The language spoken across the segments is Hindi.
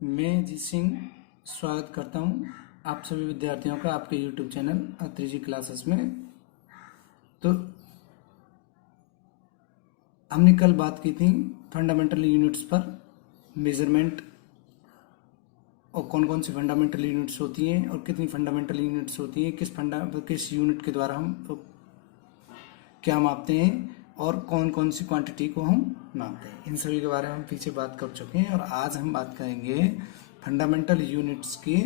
मैं जी सिंह स्वागत करता हूं आप सभी विद्यार्थियों का आपके YouTube चैनल अत्रि जी क्लासेस में। तो हमने कल बात की थी फंडामेंटल यूनिट्स पर, मेजरमेंट और कौन कौन सी फंडामेंटल यूनिट्स होती हैं और कितनी फंडामेंटल यूनिट्स होती हैं, किस यूनिट के द्वारा हम क्या मापते हैं और कौन कौन सी क्वांटिटी को हम मापते हैं। इन सभी के बारे में हम पीछे बात कर चुके हैं और आज हम बात करेंगे फंडामेंटल यूनिट्स की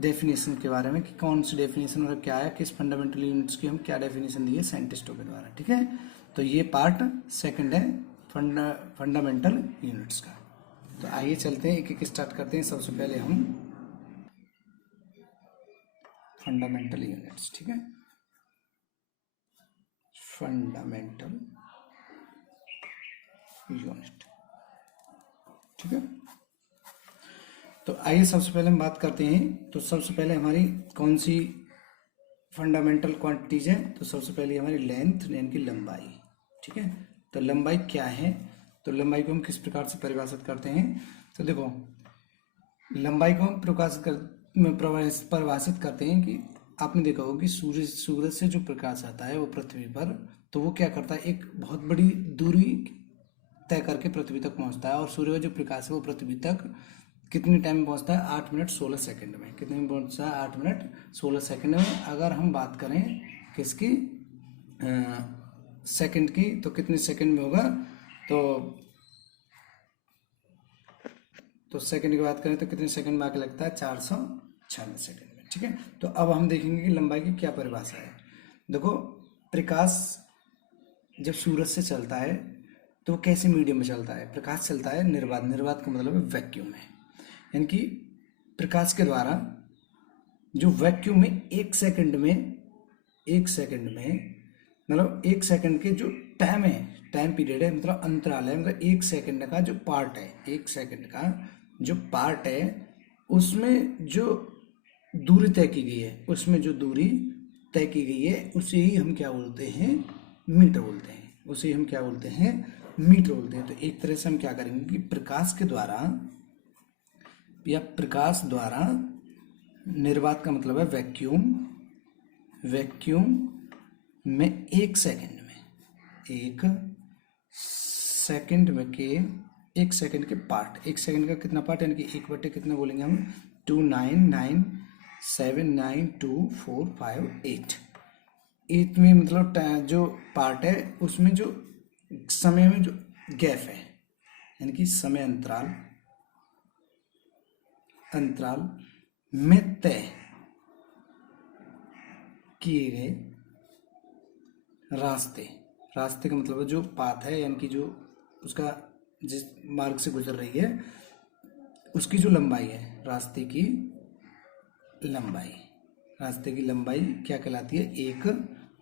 डेफिनेशन के बारे में कि कौन सी डेफिनेशन और क्या है, किस फंडामेंटल यूनिट्स की हम क्या डेफिनेशन दिए साइंटिस्टों के द्वारा। ठीक है, तो ये पार्ट सेकंड है फंडामेंटल यूनिट्स का। तो आइए चलते हैं, एक एक स्टार्ट करते हैं। सबसे पहले हम फंडामेंटल यूनिट्स, ठीक है, फंडामेंटल यूनिट, ठीक है। तो आइए सबसे पहले हम बात करते हैं। तो सबसे पहले हमारी कौन सी फंडामेंटल क्वांटिटीज है? तो सबसे पहले हमारी लेंथ, यानी कि लंबाई, ठीक है। तो लंबाई क्या है? तो लंबाई को हम किस प्रकार से परिभाषित करते हैं? तो देखो, लंबाई को हम परिभाषित करते हैं कि आपने देखा होगा कि सूरज से जो प्रकाश आता है वो पृथ्वी पर, तो वो क्या करता है, एक बहुत बड़ी दूरी तय करके पृथ्वी तक पहुंचता है। और सूर्य का जो प्रकाश है वो पृथ्वी तक कितने टाइम में पहुंचता है? 8 मिनट 16 सेकंड में। कितने में पहुंचता है? 8 मिनट 16 सेकंड में। अगर हम बात करें किसकी, सेकंड की, तो कितने सेकंड में होगा? तो सेकंड की बात करें तो कितने सेकंड में आके लगता है? 496 सेकंड में, ठीक है। तो अब हम देखेंगे कि लंबाई की क्या परिभाषा है। देखो, प्रकाश जब सूरज से चलता है तो कैसे मीडियम में चलता है? प्रकाश चलता है निर्वात। निर्वात का मतलब है वैक्यूम है, यानी कि प्रकाश के द्वारा जो वैक्यूम में एक सेकंड में मतलब एक सेकंड के जो टाइम है, टाइम पीरियड है, मतलब अंतराल है, मतलब एक सेकंड का जो पार्ट है, एक सेकंड का जो पार्ट है उसमें जो दूरी तय की गई है, उसमें जो दूरी तय की गई है उसे ही हम क्या बोलते हैं? मीटर बोलते हैं। उसे हम क्या बोलते हैं? मीटर बोलते हैं। तो एक तरह से हम क्या करेंगे कि प्रकाश के द्वारा या प्रकाश द्वारा, निर्वात का मतलब है वैक्यूम, वैक्यूम में एक सेकंड के पार्ट, एक सेकंड का कितना पार्ट, यानी कि 1/, कितना बोलेंगे हम? 299,792,458 8 में, मतलब जो पार्ट है उसमें जो समय में जो गैप है, यानी कि समय अंतराल में तय किए गए रास्ते का मतलब है जो पाथ है, यानी कि जो उसका जिस मार्ग से गुजर रही है उसकी जो लंबाई है, रास्ते की लंबाई क्या कहलाती है? 1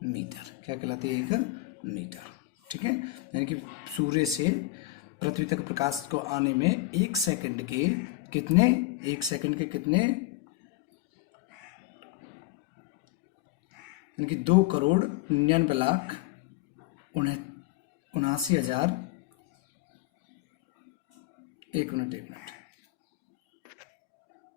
मीटर। क्या कहलाती है? 1 मीटर, ठीक है। यानी कि सूर्य से पृथ्वी तक प्रकाश को आने में एक सेकंड के कितने, यानी कि 2,99,79,000 एक मिनट,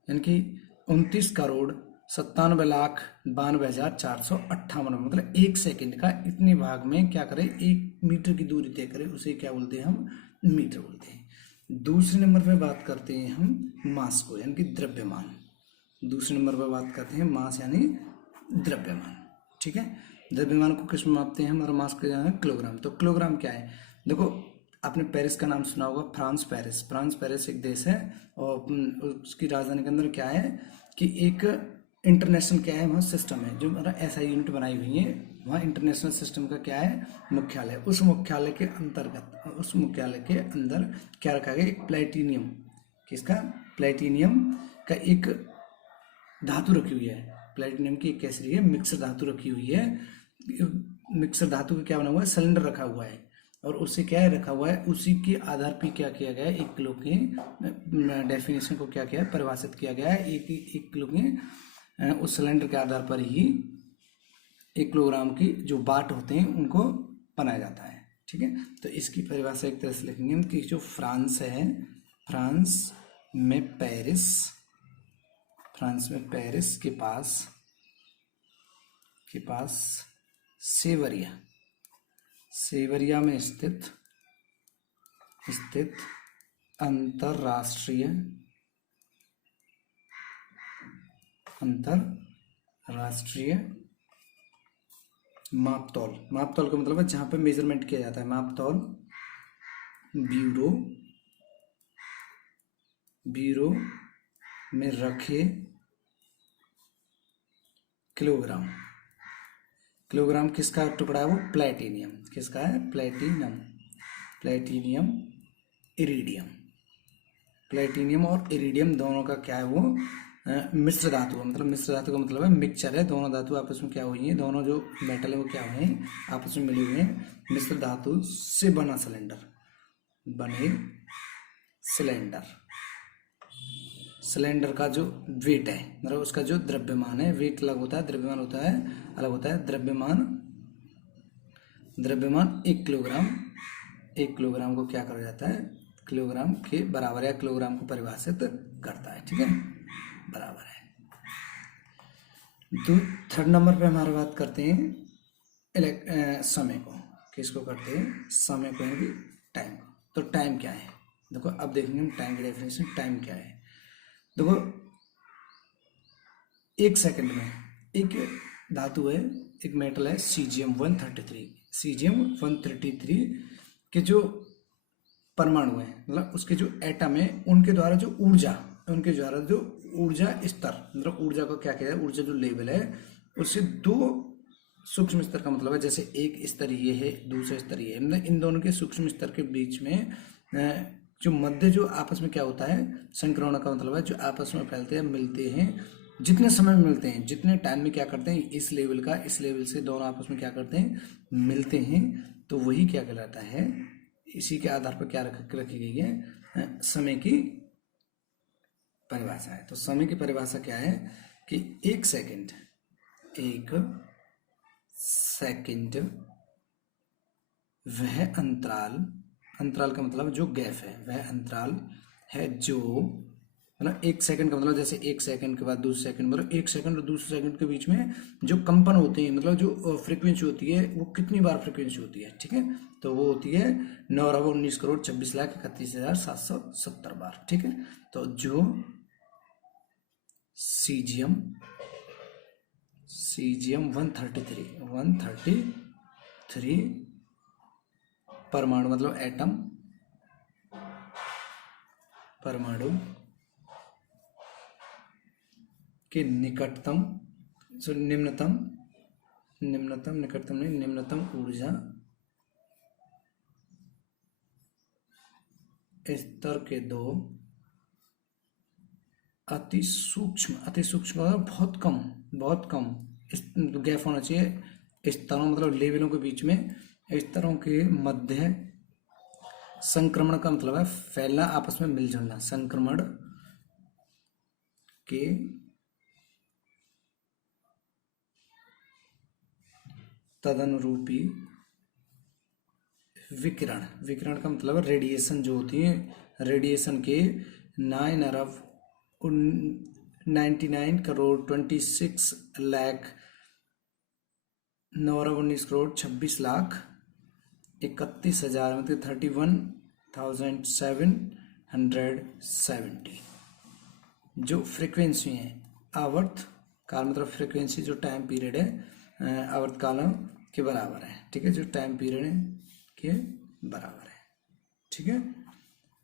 यानी कि 29,97,92,458, मतलब एक सेकंड का इतने भाग में क्या करें, 1 मीटर की दूरी तय करें, उसे क्या बोलते हैं? हम मीटर बोलते हैं। दूसरे नंबर पे बात करते हैं हम मास को, यानी कि द्रव्यमान। दूसरे नंबर पर बात करते हैं मास, यानी द्रव्यमान, ठीक है। द्रव्यमान को किस में मापते हैं? हमारा मास का है किलोग्राम। तो किलोग्राम क्या है? देखो, आपने पेरिस का नाम सुना होगा, फ्रांस पेरिस एक देश है और उसकी राजधानी के अंदर क्या है कि एक इंटरनेशनल क्या है, वहाँ सिस्टम है, जो मतलब ऐसा यूनिट बनाई हुई है, वहाँ इंटरनेशनल सिस्टम का क्या है? मुख्यालय। उस मुख्यालय के अंदर क्या रखा गया? एक प्लेटिनियम, किसका? प्लेटिनियम का एक धातु रखी हुई है। प्लेटिनियम की एक कैसी है? मिक्सर धातु रखी हुई है। मिक्सर धातु का क्या बना हुआ है? सिलेंडर रखा हुआ है और उससे क्या है रखा हुआ है, उसी के आधार पर क्या किया गया है? 1 किलो की डेफिनेशन को क्या किया है? परिभाषित किया गया है। एक किलो के उस सिलेंडर के आधार पर ही 1 किलोग्राम की जो बाट होते हैं उनको बनाया जाता है, ठीक है। तो इसकी परिभाषा एक तरह से लिखेंगे हम कि जो फ्रांस में पेरिस, फ्रांस में पेरिस के पास सेवरिया में स्थित अंतरराष्ट्रीय मापतौल का मतलब है जहाँ पे मेजरमेंट किया जाता है, मापतौल ब्यूरो में रखे किलोग्राम किसका टुकड़ा है? वो प्लेटिनियम। किसका है? Platinum iridium. प्लेटिनियम और इरिडियम दोनों का क्या है? वो मिश्र धातु है। मतलब मिश्र धातु का मतलब है मिक्सचर है, दोनों धातु आपस में क्या हुई है, दोनों जो मेटल है वो क्या हुए हैं? आपस में मिले हुए हैं। मिश्र धातु से बने सिलेंडर का जो वेट है, मतलब उसका जो द्रव्यमान है, वेट अलग होता है, द्रव्यमान होता है अलग होता है। द्रव्यमान 1 किलोग्राम को क्या करा जाता है? किलोग्राम के बराबर या किलोग्राम को परिभाषित करता है। ठीक है, बराबर है। तो 3rd नंबर पे हमारा बात करते हैं समय को। किसको करते हैं? समय को, यानी टाइम को। तो टाइम क्या है? देखो अब देखेंगे हम टाइम की डेफिनेशन। टाइम क्या है? देखो 1 सेकंड में एक धातु है, एक मेटल है सीजियम 133 के जो परमाणु है, मतलब उसके जो एटम है, उनके द्वारा जो ऊर्जा स्तर, मतलब ऊर्जा को क्या कहते हैं? ऊर्जा जो लेवल है उससे 2 सूक्ष्म स्तर का मतलब है, जैसे एक स्तर ये है, दूसरा स्तर ये है, मतलब इन दोनों के सूक्ष्म स्तर के बीच में जो मध्य जो आपस में क्या होता है? संक्रमण का मतलब है जो आपस में फैलते हैं, मिलते हैं, जितने समय में मिलते हैं, जितने टाइम में क्या करते हैं, इस लेवल से दोनों आपस में क्या करते हैं? मिलते हैं। तो वही क्या कहलाता है? इसी के आधार पर क्या रखी गई है? समय की परिभाषा है। तो समय की परिभाषा क्या है कि 1 सेकंड वह अंतराल का मतलब जो गैप है, वह अंतराल है जो, मतलब 1 सेकंड का मतलब जैसे 1 सेकंड के बाद दूसरे सेकंड, मतलब 1 सेकंड और दूसरे सेकंड के बीच में जो कंपन होते हैं, मतलब जो फ्रीक्वेंसी होती है, वो कितनी बार फ्रीक्वेंसी होती है? ठीक है, तो वो होती है 9,19,26,31,770 बार। ठीक है, तो जो सीजियम 133 परमाणु, मतलब एटम, परमाणु के निकटतम ऊर्जा स्तर के 2 अति सूक्ष्म मतलब बहुत कम गैप होना चाहिए स्तरों, मतलब लेवलों के बीच में, स्तरों के मध्य संक्रमण का मतलब है फैलना, आपस में मिलजुलना, संक्रमण के तदनुरूपी विकिरण का मतलब रेडिएशन जो होती है, रेडिएशन के 99 करोड़ 26 लाख 9,19,26,31,000 मतलब 31,770 जो फ्रीक्वेंसी है, आवर्त काल मतलब फ्रीक्वेंसी जो टाइम पीरियड है आवर्त कालों के बराबर है। ठीक है, जो टाइम पीरियड है के बराबर है। ठीक है,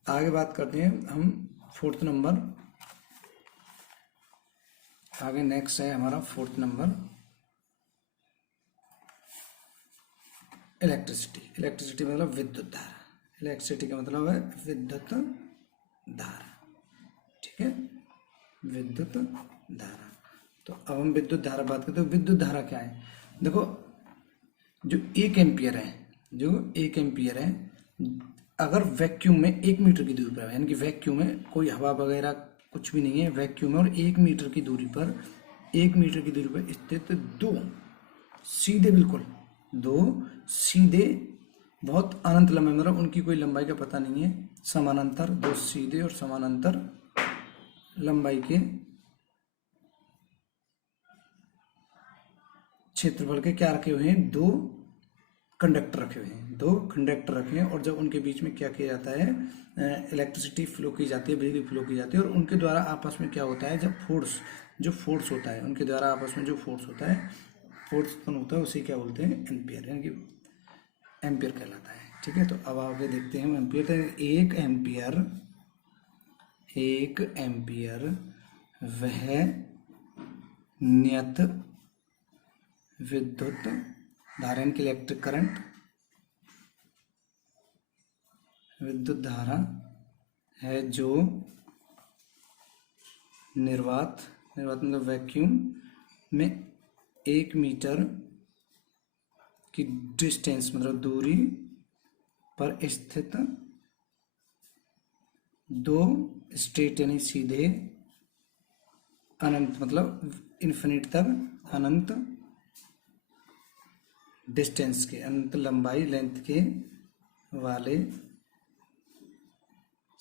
आगे बात करते हैं हम 4th नंबर। आगे नेक्स्ट है हमारा 4th नंबर इलेक्ट्रिसिटी मतलब विद्युत धारा। इलेक्ट्रिसिटी का मतलब है विद्युत धारा। ठीक है, विद्युत धारा। तो अब हम विद्युत धारा बात करते हैं। विद्युत धारा क्या है? देखो जो 1 एम्पियर है, अगर वैक्यूम में 1 मीटर की दूरी पर, यानी कि वैक्यूम में कोई हवा वगैरह कुछ भी नहीं है, वैक्यूम में, और 1 मीटर की दूरी पर स्थित 2 सीधे बहुत अनंत लंबे, मतलब उनकी कोई लंबाई का पता नहीं है, समानांतर 2 सीधे और समानांतर लंबाई के क्षेत्रफल के क्या रखे हुए हैं, दो कंडक्टर रखे हुए हैं, दो कंडक्टर रखे हैं। और जब उनके बीच में क्या किया जाता है, इलेक्ट्रिसिटी फ्लो की जाती है, बिजली फ्लो की जाती है। और उनके द्वारा आपस में क्या होता है, जब फोर्स, जो फोर्स होता है उनके द्वारा आपस में जो फोर्स होता है, फोर्स उत्पन्न होता है, उसे क्या बोलते हैं, एम्पियर, यानी कि एम्पियर कहलाता है। ठीक है, तो अब आगे देखते हैं हम एम्पियर। तो एक एम्पियर वह नियत विद्युत धारा, यानी कि इलेक्ट्रिक करंट, विद्युत धारा है जो निर्वात मतलब वैक्यूम में 1 मीटर की डिस्टेंस मतलब दूरी पर स्थित दो स्ट्रेट यानी सीधे अनंत मतलब इन्फिनिट तक अनंत डिस्टेंस के, अनंत लंबाई लेंथ के वाले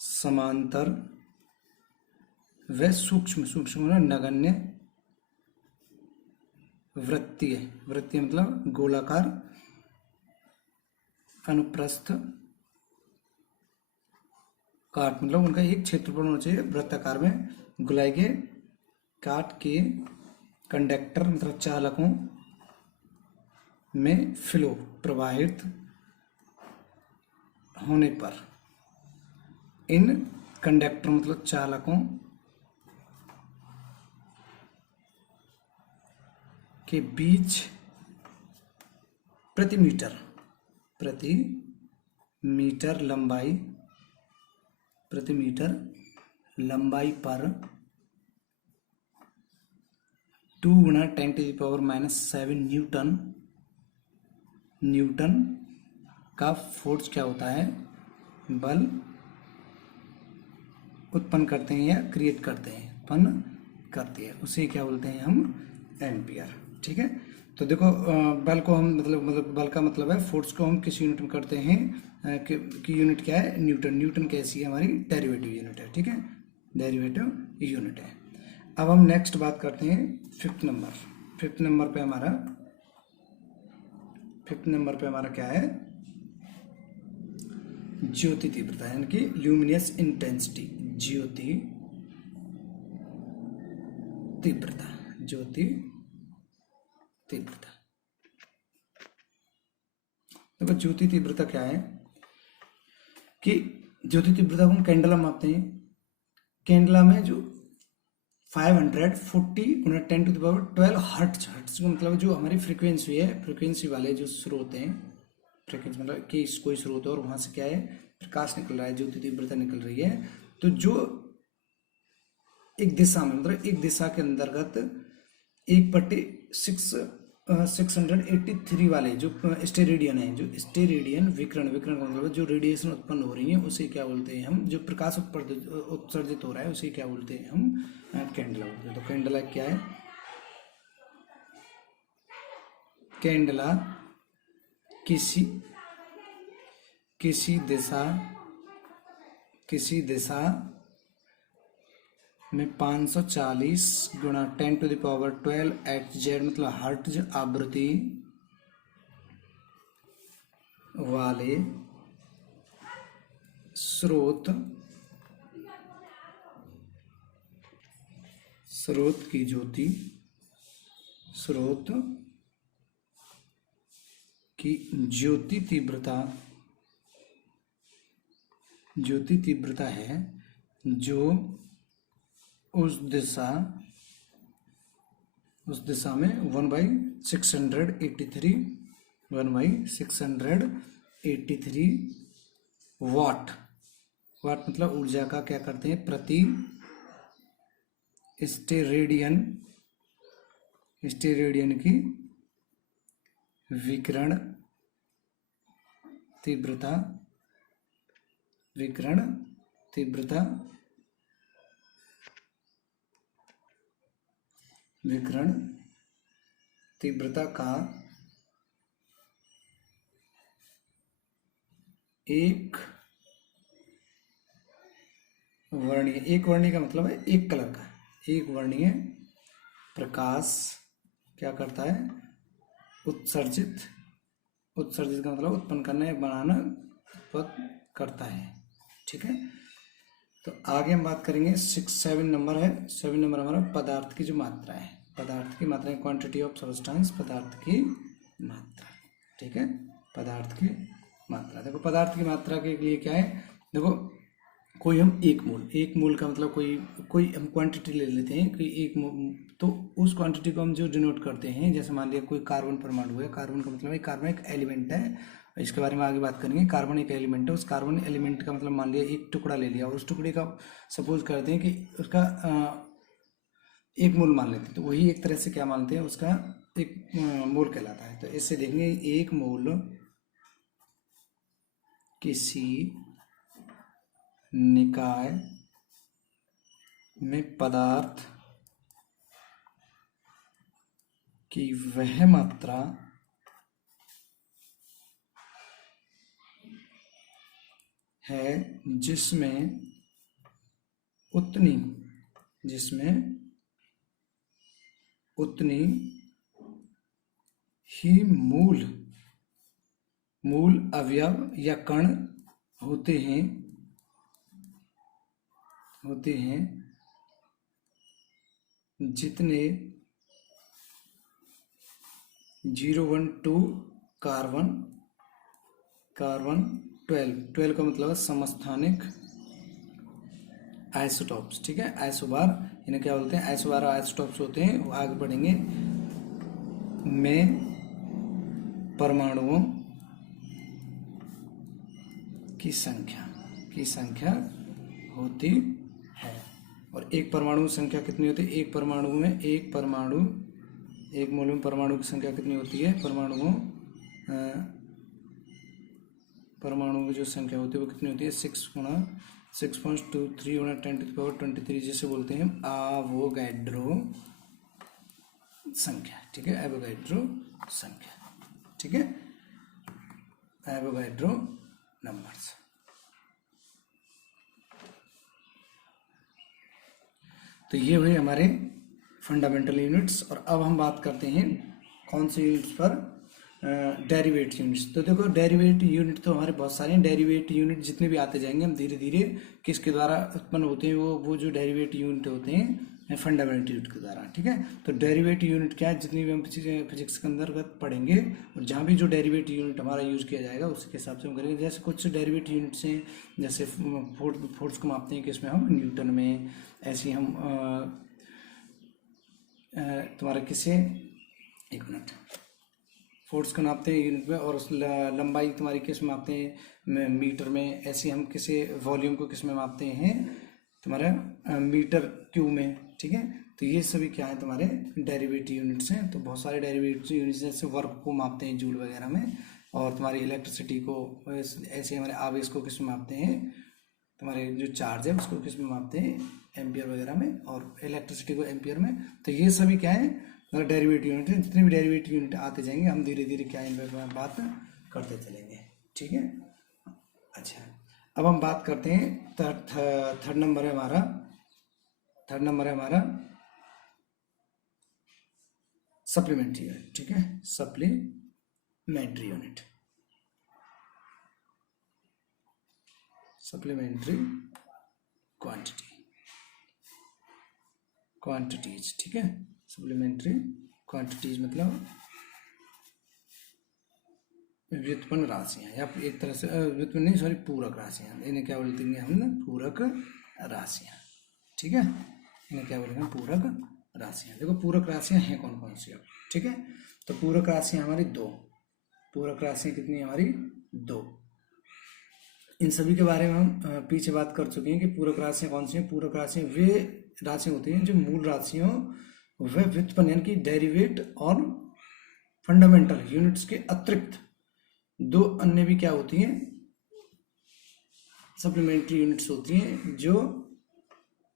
समांतर व सूक्ष्म नगण्य वृत्तीय मतलब गोलाकार अनुप्रस्थ काट, मतलब उनका एक क्षेत्रफल होना चाहिए वृत्ताकार में, गोलाई के काट के कंडक्टर मतलब चालकों में फ्लो प्रवाहित होने पर इन कंडक्टर मतलब चालकों के बीच प्रति मीटर लंबाई पर 2 गुना 10⁻⁷ न्यूटन का फोर्स क्या होता है, बल उत्पन्न करते हैं या क्रिएट करते हैं, उत्पन्न करती है, उसे क्या बोलते हैं हम, एम्पियर। ठीक है, तो देखो बल को हम मतलब बल का मतलब है फोर्स को हम किस यूनिट में करते हैं, कि यूनिट क्या है, न्यूटन कैसी है, हमारी डेरिवेटिव यूनिट है। ठीक है, डेरिवेटिव यूनिट है। अब हम नेक्स्ट बात करते हैं फिफ्थ नंबर पे हमारा क्या है, ज्योति तीव्रता, यानी कि ल्यूमिनस इंटेंसिटी, ज्योति तीव्रता। देखो ज्योति तीव्रता क्या है, कि ज्योति तीव्रता को हम कैंडला मापते हैं। कैंडला में जो 540 × 10⁻12 हर्ट्ज मतलब जो हमारी फ्रीक्वेंसी है, फ्रीक्वेंसी वाले जो स्रोत हैं, फ्रीक्वेंसी मतलब कि कोई स्रोत है और वहां से क्या है, प्रकाश निकल रहा है, ज्योति तीव्रता निकल रही है। तो जो एक दिशा में मतलब एक दिशा के अंतर्गत 1/683 वाले जो स्टेरेडियन है, जो स्टेरेडियन विकिरण का मतलब जो रेडिएशन उत्पन्न हो रही है, उसे क्या बोलते हैं हम, जो प्रकाश उत्सर्जित हो रहा है उसे क्या बोलते हैं हम, कैंडला बोलते हैं। तो कैंडला क्या है, कैंडला किसी दिशा में 540 × 10⁻12 Hz मतलब हर्ट्ज आवृत्ति वाले स्रोत की ज्योति तीव्रता है, जो उस दिशा में 1/683 वाट मतलब ऊर्जा का क्या करते हैं, प्रति स्टेरेडियन की विकिरण तीव्रता का एक वर्णीय, एक वर्णीय का मतलब है एक कलर का। एक वर्णीय प्रकाश क्या करता है, उत्सर्जित, उत्सर्जित का मतलब उत्पन्न करना या बनाना, उत्पन्न करता है। ठीक है, तो आगे हम बात करेंगे 7 नंबर है। 7 नंबर हमारा पदार्थ की जो मात्रा है, पदार्थ की मात्रा, क्वांटिटी ऑफ सब्सटेंस, पदार्थ की मात्रा। ठीक है, पदार्थ की मात्रा। देखो पदार्थ की मात्रा के लिए क्या है, देखो कोई हम एक मोल का मतलब कोई हम क्वांटिटी ले लेते हैं कि एक मोल, तो उस क्वांटिटी को हम जो डिनोट करते हैं, जैसे मान लिया कोई कार्बन परमाणु है, कार्बन का मतलब है कार्बन एक एलिमेंट है, इसके बारे में आगे बात करेंगे। कार्बन एक एलिमेंट है, उस कार्बन एलिमेंट का मतलब मान लिया एक टुकड़ा ले लिया और उस टुकड़े का सपोज करते हैं कि उसका एक मोल मान लेते हैं, तो वही एक तरह से क्या मानते हैं, उसका एक मोल कहलाता है। तो इससे देखेंगे एक मोल किसी निकाय में पदार्थ की वह मात्रा है जिसमें उतनी ही मूल अवयव या कण होते हैं जितने 012 कार्बन 12 का मतलब है समस्थानिक आइसोटॉप्स। ठीक है, आइसोबार, इन्हें क्या बोलते हैं, आइसोबार आइसोटॉप्स होते हैं। वो आगे बढ़ेंगे में परमाणुओं की संख्या होती है। और एक परमाणु की संख्या कितनी होती है, एक मोल में परमाणु की संख्या कितनी होती है, परमाणुओं की जो संख्या होती है वो कितनी होती है, 6.23 गुणा 10⁻23, जिसे बोलते हैं आवोगैड्रो संख्या। ठीक है, एवोगैड्रो संख्या। ठीक है, एवोगैड्रो नंबर्स। तो ये हुए हमारे फंडामेंटल यूनिट्स। और अब हम बात करते हैं कौन से यूनिट्स पर, डेरिवेट यूनिट्स। तो देखो डेरिवेट यूनिट तो हमारे बहुत सारे हैं। डेरिवेट यूनिट जितने भी आते जाएंगे हम धीरे धीरे किसके द्वारा उत्पन्न होते हैं, वो जो डेरिवेट यूनिट होते हैं फंडामेंटल यूनिट के द्वारा। ठीक है, तो डेरिवेट यूनिट क्या है, जितनी भी हम फिजिक्स के अंतर्गत पढ़ेंगे और जहाँ भी जो डेरिवेट यूनिट हमारा यूज किया जाएगा उसके हिसाब से हम करेंगे। जैसे कुछ डेरिवेट यूनिट्स हैं, जैसे फोर्स को मापते हैं किसमें, हम न्यूटन में। ऐसे हम तुम्हारा किसे, एक मिनट, फोर्स को नापते हैं यूनिट में, और उस लंबाई तुम्हारी किस में मापते हैं, मीटर में। ऐसे हम किसी वॉल्यूम को किस में मापते हैं, तुम्हारा मीटर क्यूब में। ठीक है, तो ये सभी क्या है, तुम्हारे डेरिवेटिव यूनिट्स हैं। तो बहुत सारे डेरिवेटिव यूनिट्स जैसे वर्क को मापते हैं जूल वगैरह में, और तुम्हारी इलेक्ट्रिसिटी को, ऐसे हमारे आवेश को किस में मापते हैं, तुम्हारे जो चार्ज है उसको किस में मापते हैं, एम्पियर वगैरह में, और इलेक्ट्रिसिटी को एम्पियर में। तो ये सभी क्या है, मतलब डेरिवेटिव यूनिट है। जितने भी डेरिवेटिव यूनिट आते जाएंगे हम धीरे धीरे क्या इन पर बात करते चलेंगे। ठीक है, अच्छा अब हम बात करते हैं थर्ड नंबर है हमारा सप्लीमेंट्री यूनिट। ठीक है, सप्लीमेंट्री यूनिट, सप्लीमेंट्री क्वांटिटीज। ठीक है, सप्लीमेंट्री क्वांटिटीज मतलब व्युत्पन्न राशियां, या एक तरह से व्युत्पन्न नहीं, सॉरी, पूरक राशियां। इन्हें क्या बोलते हैं हम, पूरक राशियां। ठीक है, इन्हें क्या बोलेंगे, पूरक राशियां। देखो पूरक राशियां हैं कौन कौन सी। ठीक है, तो पूरक राशियां हमारी दो, पूरक राशियां कितनी है हमारी, दो। इन सभी के बारे में हम पीछे बात कर चुके हैं कि पूरक राशियां कौन सी हैं। पूरक राशियां वे राशियां होती हैं जो मूल राशियों व व्युत्पन्न यानी कि डेरिवेट और फंडामेंटल यूनिट्स के अतिरिक्त दो अन्य भी क्या होती हैं, सप्लीमेंट्री यूनिट्स होती हैं, जो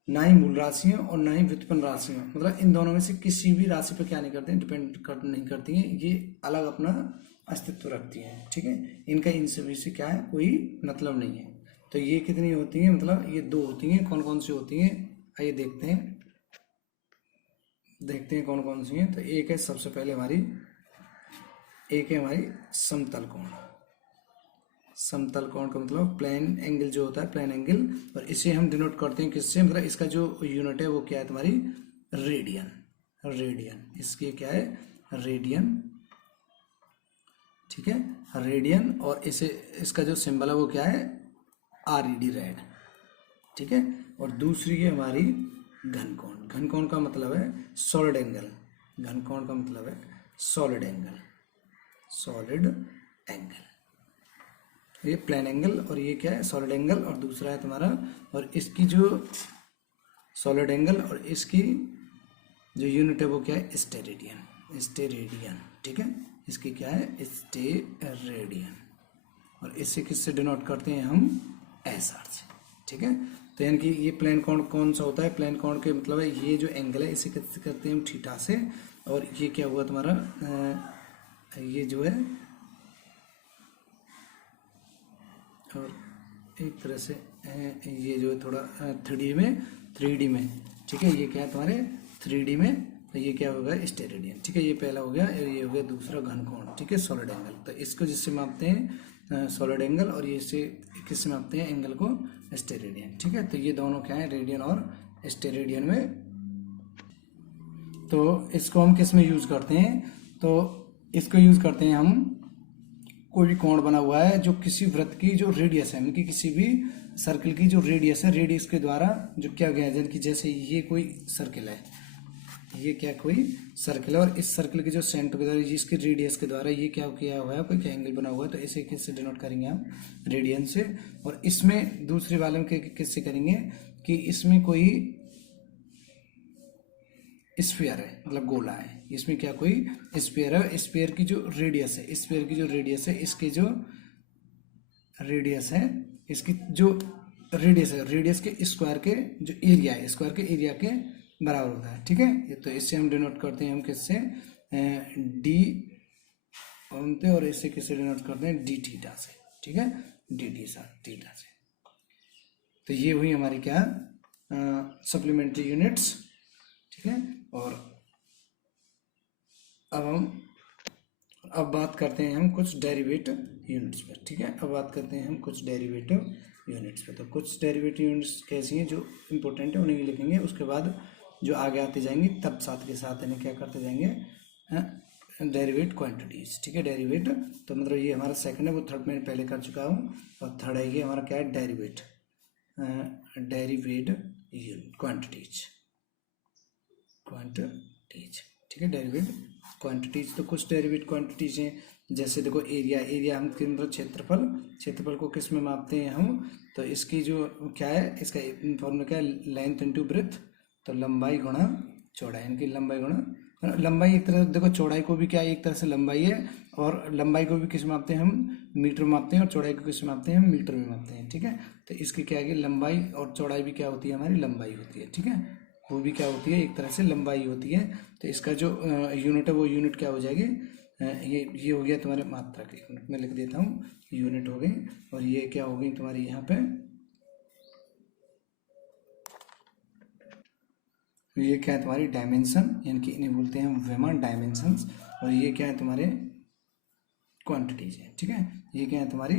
ना ही मूल राशियों और ना ही व्युत्पन्न राशियों, मतलब इन दोनों में से किसी भी राशि पर क्या नहीं करते हैं, डिपेंड नहीं करती हैं। ये अलग अपना अस्तित्व रखती हैं। ठीक है, इनका इन सभी से क्या है, कोई मतलब नहीं है। तो ये कितनी होती है, मतलब ये 2 होती हैं। कौन कौन सी होती हैं, आइए देखते हैं कौन कौन सी हैं। तो एक है सबसे पहले हमारी, एक है हमारी समतल कोण। समतल कोण का मतलब प्लेन एंगल जो होता है, प्लेन एंगल, और इसे हम डिनोट करते हैं किससे, मतलब इसका जो यूनिट है वो क्या है तुम्हारी, रेडियन। रेडियन, इसकी क्या है, रेडियन, ठीक है, रेडियन। और इसे, इसका जो सिंबल है वो क्या है, RED, रेड, ठीक है। और दूसरी है हमारी घनकोण। घनकोण का मतलब है सॉलिड एंगल। घनकोण का मतलब है सॉलिड एंगल, सॉलिड एंगल। ये प्लेन एंगल और ये क्या है, सॉलिड एंगल। और दूसरा है तुम्हारा, और इसकी जो सॉलिड एंगल और इसकी जो यूनिट है वो क्या है, स्टेरेडियन, स्टेरेडियन, ठीक है। इसकी क्या है, स्टेरेडियन। और इसे किससे डिनोट करते हैं हम, SR से, ठीक है। तो यानी कि ये प्लेन कोण कौन सा होता है, प्लेन कोण के मतलब है ये जो एंगल है इसे किससे करते हैं हम, थीटा से। और ये क्या हुआ तुम्हारा, ये जो है, और एक तरह से ये जो है थोड़ा 3D में, ठीक है। ये क्या है तुम्हारे 3D में, तो ये क्या होगा, स्टेरेडियन, ठीक है। ये पहला हो गया, और ये हो गया दूसरा घनकोण, ठीक है, सॉलिड एंगल। तो इसको जिससे मापते हैं सॉलिड एंगल, और ये से किससे मापते हैं, एंगल को, स्टेरेडियन, ठीक है। तो ये दोनों क्या है, रेडियन और स्टेरेडियन में। तो इसको हम किस में यूज करते हैं, तो इसको यूज करते हैं हम, कोई भी कोण बना हुआ है जो किसी वृत्त की जो रेडियस है, मतलब किसी भी सर्कल की जो रेडियस है, रेडियस के द्वारा जो क्या गया है, कि जैसे ये कोई सर्कल है, ये क्या कोई सर्कल है, और इस सर्कल के जो सेंटर के द्वारा, जिसके रेडियस के द्वारा ये क्या किया हुआ है, कोई क्या एंगल बना हुआ है, तो इसे किससे डिनोट करेंगे हम, रेडियन से। और इसमें दूसरे वाले में किससे करेंगे, कि इसमें कोई स्फीयर है, मतलब गोला है, इसमें क्या कोई स्फीयर है, स्फीयर की जो रेडियस है, स्फीयर की जो रेडियस है, इसके जो रेडियस है, इसकी जो रेडियस है, रेडियस के स्क्वायर के जो एरिया है, स्क्वायर के एरिया के बराबर होता है, ठीक है। तो इससे हम डिनोट करते हैं हम किससे, डी ओमते, और इससे किससे डिनोट करते हैं, डी थीटा से, ठीक है, डी थीटा से। तो ये हुई हमारी क्या, सप्लीमेंट्री यूनिट्स, ठीक है। और अब बात करते हैं हम कुछ डेरिवेटिव यूनिट्स पर, ठीक है। अब बात करते हैं हम कुछ डेरिवेटिव यूनिट्स पे। तो कुछ डेरिवेटिव यूनिट्स कैसी हैं जो इंपॉर्टेंट है उन्हें लिखेंगे, उसके बाद जो आगे आते जाएंगे तब साथ के साथ इन्हें क्या करते जाएंगे, डेरिवेट क्वांटिटीज, ठीक है। डेरिवेट, तो मतलब ये हमारा सेकंड है, वो थर्ड में पहले कर चुका हूँ, और थर्ड है ये हमारा क्या है, डेरिवेट क्वांटिटीज, ठीक है। डेरिवेट क्वांटिटीज, तो कुछ डेरिवेट क्वांटिटीज हैं, जैसे देखो एरिया हम मतलब क्षेत्रफल को किस में मापते हैं हम, तो इसकी जो क्या है, इसका फॉर्मूला क्या है, लेंथ इंटू ब्रेथ, तो लंबाई गुणा चौड़ाई, इनकी लंबाई गुणा लंबाई, एक तरह देखो चौड़ाई को भी क्या है, एक तरह से लंबाई है, और लंबाई को भी किस में मापते हैं हम, मीटर में मापते हैं, और चौड़ाई को किस में मापते हैं हम, मीटर में मापते हैं, ठीक है। तो इसकी क्या है, लंबाई और चौड़ाई भी क्या होती है, हमारी लंबाई होती है, ठीक है, वो भी क्या होती है, एक तरह से लंबाई होती है। तो इसका जो यूनिट है वो यूनिट क्या हो जाएगी, ये हो गया तुम्हारे मात्रा के यूनिट में लिख देता हूँ, यूनिट हो गई। और ये क्या हो गई तुम्हारी यहाँ पे, ये क्या है तुम्हारी डायमेंशन, यानी कि इन्हें बोलते हैं विमान, डायमेंशंस। और ये क्या है तुम्हारे क्वांटिटीज है, ठीक है। ये क्या है तुम्हारी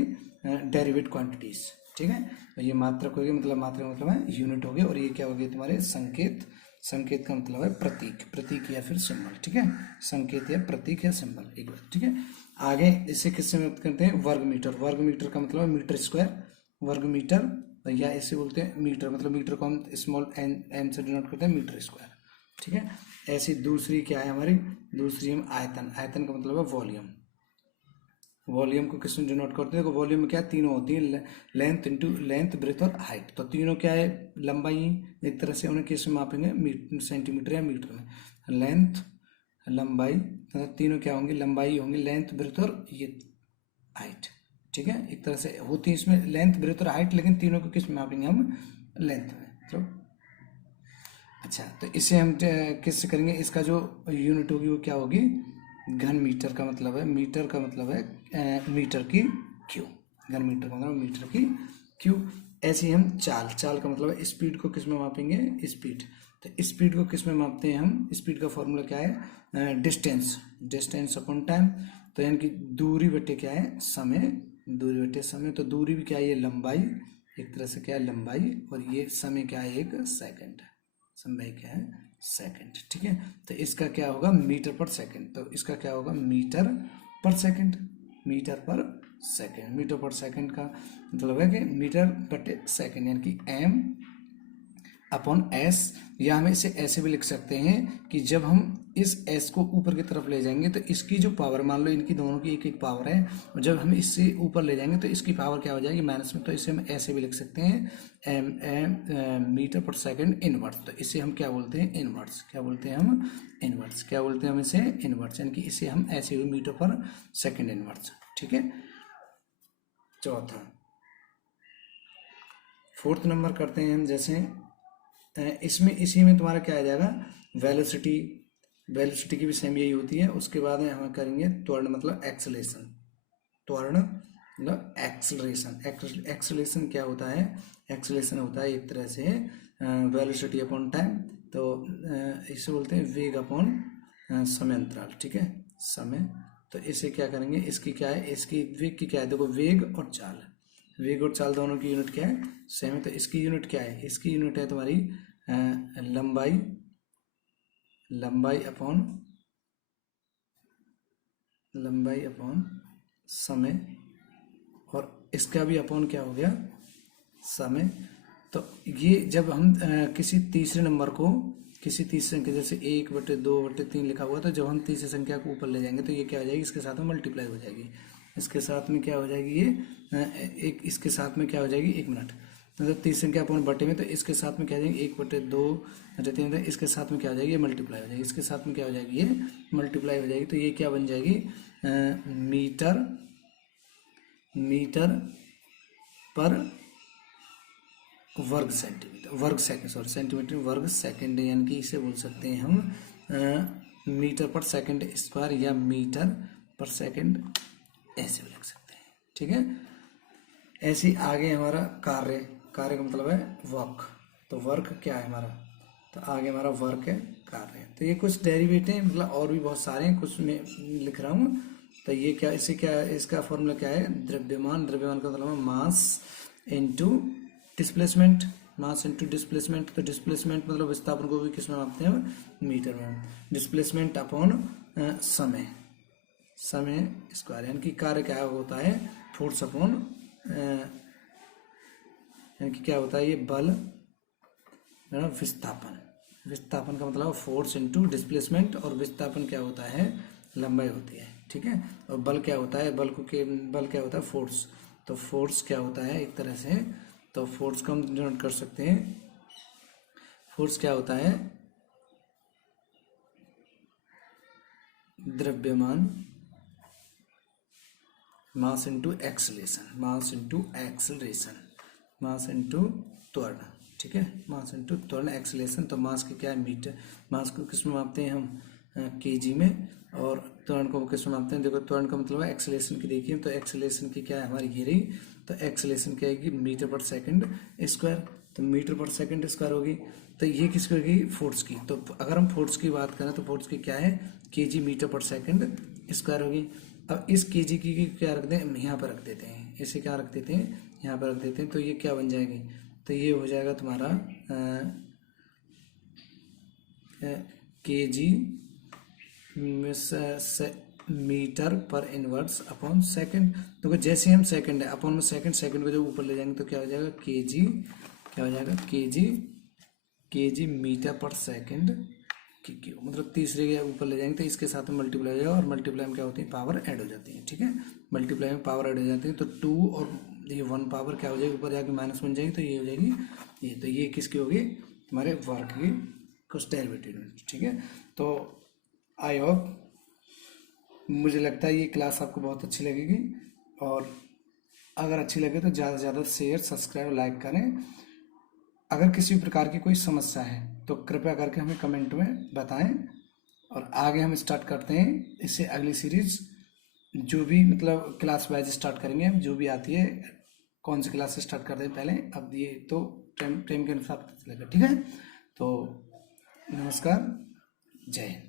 डेरिवेट क्वांटिटीज, ठीक है। तो ये मात्रक हो गई, मतलब मात्रा का मतलब है यूनिट हो गया। और ये क्या हो गया तुम्हारे संकेत, संकेत का मतलब है प्रतीक या फिर सिंबल, ठीक है, संकेत या प्रतीक या सिंबल, एक बार, ठीक है। आगे इसे किससे व्यक्त करते हैं, वर्ग मीटर का मतलब है मीटर स्क्वायर, वर्ग मीटर, या इसे बोलते हैं मीटर, मतलब मीटर को हम स्मॉल एन से डिनोट करते हैं, मीटर स्क्वायर, ठीक है। ऐसी दूसरी क्या है हमारी, दूसरी हम आयतन का मतलब है वॉल्यूम, वॉल्यूम को किस में डिनोट करते हैं, देखो वॉल्यूम में क्या है, तीनों होती है, लेंथ ब्रेथ और हाइट। तो तीनों क्या है, लंबाई, एक तरह से उन्हें किस में मापेंगे, सेंटीमीटर या मीटर में, लेंथ, लंबाई, तो तीनों क्या होंगी, लंबाई होंगी, लेंथ ब्रेथ और ये हाइट, ठीक है। एक तरह से होती है इसमें लेंथ ब्रेथ और हाइट, लेकिन तीनों को किस में मापेंगे हम, लेंथ में। तो अच्छा, तो इसे हम किससे करेंगे, इसका जो यूनिट होगी वो क्या होगी, घन मीटर का मतलब है, मीटर का मतलब है मीटर की क्यू, घन मीटर का मतलब मीटर की क्यों? ऐसे ही हम चाल, चाल का मतलब है स्पीड को किस में मापेंगे? स्पीड। तो स्पीड को किस में मापते हैं हम? स्पीड का फॉर्मूला क्या है? Distance, distance upon time. तो यानी कि दूरी बटे क्या है? समय, दूरी बटे समय। तो दूरी भी क्या है? ये लंबाई, एक तरह से क्या है? लंबाई। और ये समय क्या है? एक सेकंड, समय क्या है? सेकंड। ठीक है, तो इसका क्या होगा? मीटर पर सेकंड। तो इसका क्या होगा? मीटर पर सेकंड, मीटर पर सेकंड। मीटर पर सेकंड का मतलब है कि मीटर बटे सेकंड, यानी कि एम अपॉन एस। या हमें इसे ऐसे भी लिख सकते हैं कि जब हम इस एस को ऊपर की तरफ ले जाएंगे तो इसकी जो पावर, मान लो इनकी दोनों की एक एक पावर है, और जब हम इससे ऊपर ले जाएंगे तो इसकी पावर क्या हो जाएगी? माइनस में। तो इसे हम ऐसे भी लिख सकते हैं एम एम मीटर पर सेकंड इनवर्स। तो इसे हम क्या बोलते हैं? इनवर्स। क्या बोलते हैं हम? इनवर्स। क्या बोलते हैं हम इसे? इनवर्स। यानी कि इसे हम ऐसे हुए मीटर पर सेकंड इनवर्स। ठीक है, चौथा। फोर्थ नंबर करते हैं हम। जैसे इसमें इसी में तुम्हारा क्या आ जाएगा? वेलोसिटी। वेलोसिटी की भी सेम यही होती है। उसके बाद में हम करेंगे त्वरण, मतलब एक्सेलेरेशन। त्वरण मतलब एक्सेलरेशन। एक्सेलरेशन क्या होता है? एक्सेलरेशन होता है एक तरह से वेलोसिटी अपॉन टाइम। तो इसे बोलते हैं वेग अपॉन समय अंतराल। ठीक है, समय। तो इसे क्या करेंगे? इसकी क्या है? इसकी वेग की क्या है? देखो, वेग और चाल, वेग और चाल दोनों की यूनिट क्या है? सेम है। तो इसकी यूनिट क्या है? इसकी यूनिट है तुम्हारी लंबाई, लंबाई अपॉन, लंबाई अपॉन समय। और इसका भी अपॉन क्या हो गया? समय। तो ये जब हम किसी तीसरे नंबर को, किसी तीसरी संख्या, जैसे 1/2/3 लिखा हुआ, तो जब हम तीसरी संख्या को ऊपर ले जाएंगे तो ये क्या हो जाएगी? इसके साथ में मल्टीप्लाई हो जाएगी। इसके साथ में क्या हो जाएगी? ये एक, इसके साथ में क्या हो जाएगी? 1 मिनट। मतलब तीसरी संख्या अपॉन बटे में, तो इसके साथ में क्या हो जाएगी? 1/2/3। इसके साथ में क्या हो जाएगी? ये मल्टीप्लाई हो जाएगी। इसके साथ में क्या हो जाएगी? ये मल्टीप्लाई हो जाएगी। तो ये क्या बन जाएगी? मीटर, मीटर पर वर्ग सेंटीमीटर, वर्ग सेकंड, सॉरी सेंटीमीटर वर्ग सेकंड। यानी कि इसे बोल सकते हैं हम मीटर पर सेकंड स्क्वायर या मीटर पर सेकंड, ऐसे भी लिख सकते हैं। ठीक है, ऐसे ही आगे हमारा कार्य, कार्य का मतलब है वर्क। तो वर्क क्या है हमारा? तो आगे हमारा वर्क है, कार्य है। तो ये कुछ डेरिवेटिव हैं, मतलब और भी बहुत सारे हैं, कुछ मैं लिख रहा हूँ। तो ये क्या, इसे क्या, इसका फॉर्मूला क्या है? द्रव्यमान। द्रव्यमान का मतलब है mass into displacement, mass into displacement. तो डिस्प्लेसमेंट मतलब विस्थापन को भी किस में मापते हैं? मीटर में। डिस्प्लेसमेंट अपॉन समय, समय स्क्वायर। यानी कि कार्य क्या होता है? फोर्स अपॉन, यानी कि क्या होता है? ये बल, विस्थापन। विस्थापन का मतलब फोर्स इनटू डिस्प्लेसमेंट, और विस्थापन क्या होता है? लंबाई होती है। ठीक है, और बल क्या होता है? बल को के, बल क्या होता है? फोर्स। तो फोर्स क्या होता है एक तरह से? तो फोर्स को हम डिनोट कर सकते हैं, फोर्स क्या होता है? द्रव्यमान mass into acceleration, mass into acceleration, mass into त्वरण। ठीक है, मास इनटू त्वरण, एक्सेलरेशन। तो मास की क्या है? मीटर। मास को किस में मापते हैं हम? केजी में। और त्वरण को किस में मापते हैं? देखो, त्वरण का मतलब है एक्सेलरेशन की। देखिए, तो एक्सेलरेशन की क्या है हमारी? ये रही। तो एक्सेलरेशन क्या आएगी? मीटर पर सेकंड स्क्वायर। तो मीटर पर सेकंड स्क्वायर होगी। तो ये किसकी होगी? फोर्स की। तो अगर हम फोर्स की बात करें तो फोर्स की क्या है? केजी मीटर पर सेकंड स्क्वायर होगी। अब इस केजी की क्या रख दें? यहाँ पर रख देते हैं। इसे क्या रख देते हैं? यहाँ पर रख देते हैं। तो ये क्या बन जाएगी? तो ये हो जाएगा तुम्हारा केजी मीटर पर इनवर्स अपॉन सेकंड। तो जैसे हम सेकंड है, अपॉन में सेकंड, सेकंड को जब ऊपर ले जाएंगे तो क्या हो जाएगा? केजी, क्या हो जाएगा? केजी, केजी मीटर पर सेकंड की मतलब तीसरे के ऊपर ले जाएंगे तो इसके साथ में मल्टीप्लाई हो जाएगा, और मल्टीप्लाई में क्या होती है? पावर ऐड हो जाती है। ठीक है, मल्टीप्लाई में पावर ऐड हो जाती है। तो 2 और ये 1 पावर क्या हो जाएगी? ऊपर जाके माइनस बन जाएगी। तो ये हो जाएगी ये। तो ये किसकी होगी? हमारे वर्क की कुछ डेरिवेटिव। ठीक है, तो आई होप, मुझे लगता है ये क्लास आपको बहुत अच्छी लगेगी। और अगर अच्छी लगे तो ज़्यादा से ज़्यादा शेयर, सब्सक्राइब, लाइक करें। अगर किसी भी प्रकार की कोई समस्या है तो कृपया करके हमें कमेंट में बताएं। और आगे हम स्टार्ट करते हैं इससे अगली सीरीज, जो भी मतलब क्लास वाइज स्टार्ट करेंगे हम, जो भी आती है कौन सी क्लास से स्टार्ट करते हैं पहले, अब ये तो टाइम टाइम के अनुसार पता चलेगा। ठीक है, तो नमस्कार, जय हिंद।